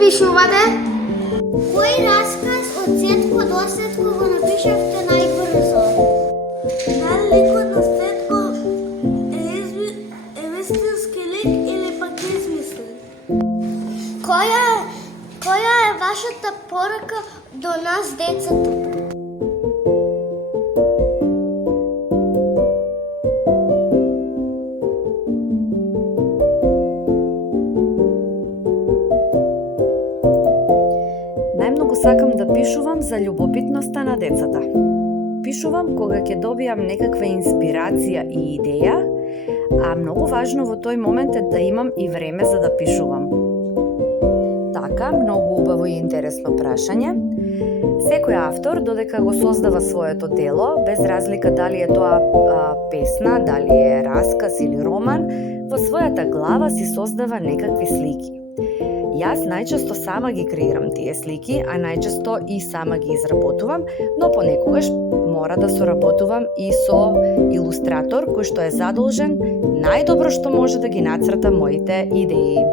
пишувате? Кој расказ од Цетко до Сетко го напишавте најбрзо? Дали ликот на Светко е вистински лик или пак измислен? Која е вашата порака до нас децата? Најмногу сакам да пишувам за љубопитноста на децата. Пишувам кога ќе добијам некаква инспирација и идеја, а многу важно во тој момент е да имам и време за да пишувам. Така, многу убаво и интересно прашање. Секој автор, додека го создава своето дело, без разлика дали е тоа песна, дали е расказ или роман, во својата глава си создава некакви слики. Јас најчесто сама ги креирам тие слики, а најчесто и сама ги изработувам, но понекогаш мора да соработувам и со илустратор кој што е задолжен најдобро што може да ги нацрта моите идеи.